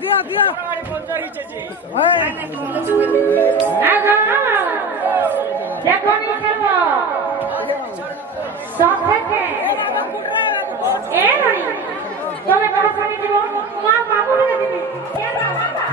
দিয়া দেখো নি দেব সব থেকে এ নড়ি তবে বড় পানি দিব মা বাবুকে দিবি এ বাবা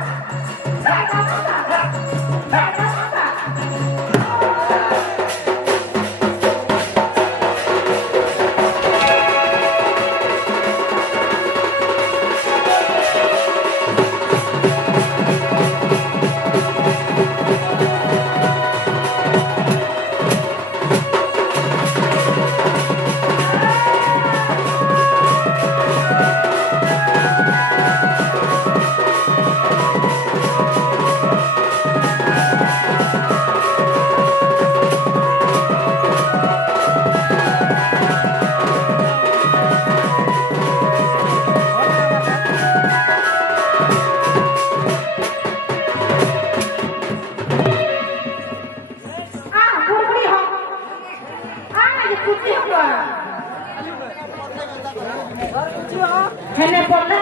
Hene pona,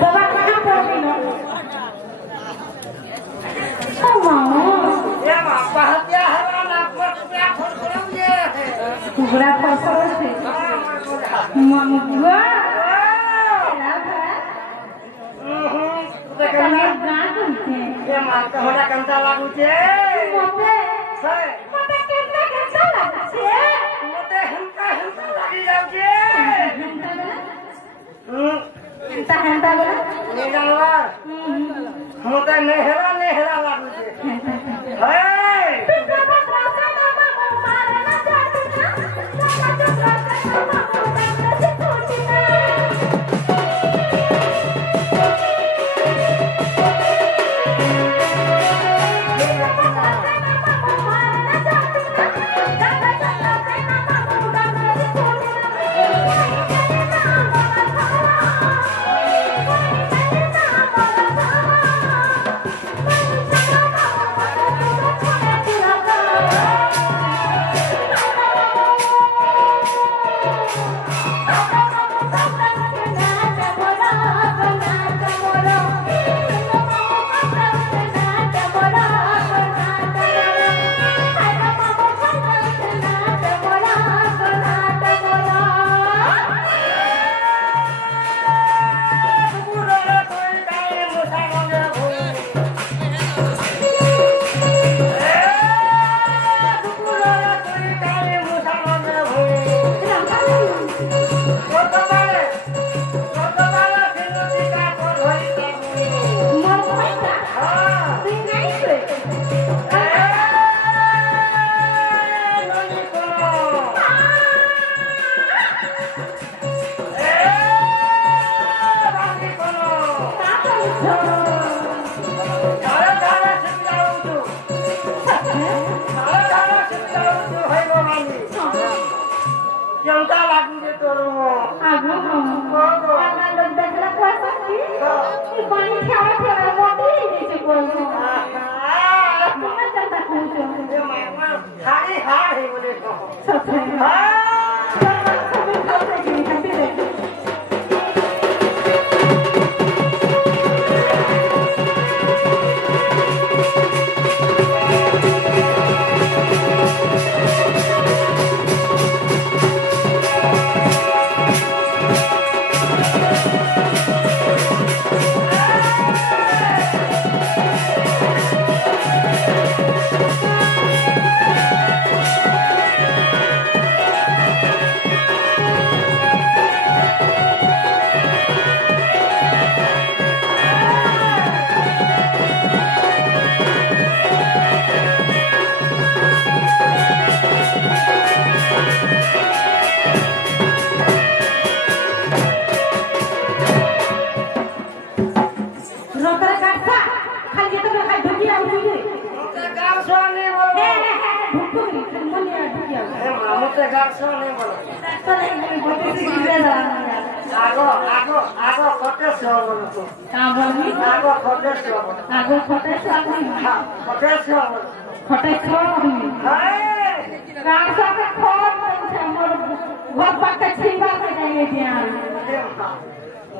baba kah pergi no? Oh mau? Ya apa dia halan apa dia kurang je. Kurang pasal sih. Mau gua? Kami gaduh sih. Ya mata hoda kanta lagu je. Mote. Saya. Mote kanta lagu sih. Mote henta lagi je. Henta bola? Nihela. Mote nehela lagu je. Hei.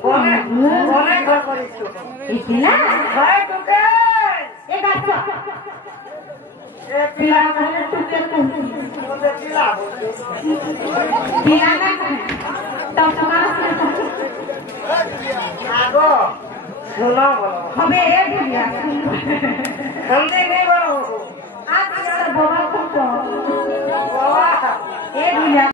बोले घर पर इसको इतना भाई टुके ये बात ये पिला बोले टुके बोले पिला पिला ना तब तुम्हारा आगो सुनो बोलो हमें ये दिया हिंदी नहीं बोलो आज बाबा को बाबा ये दिया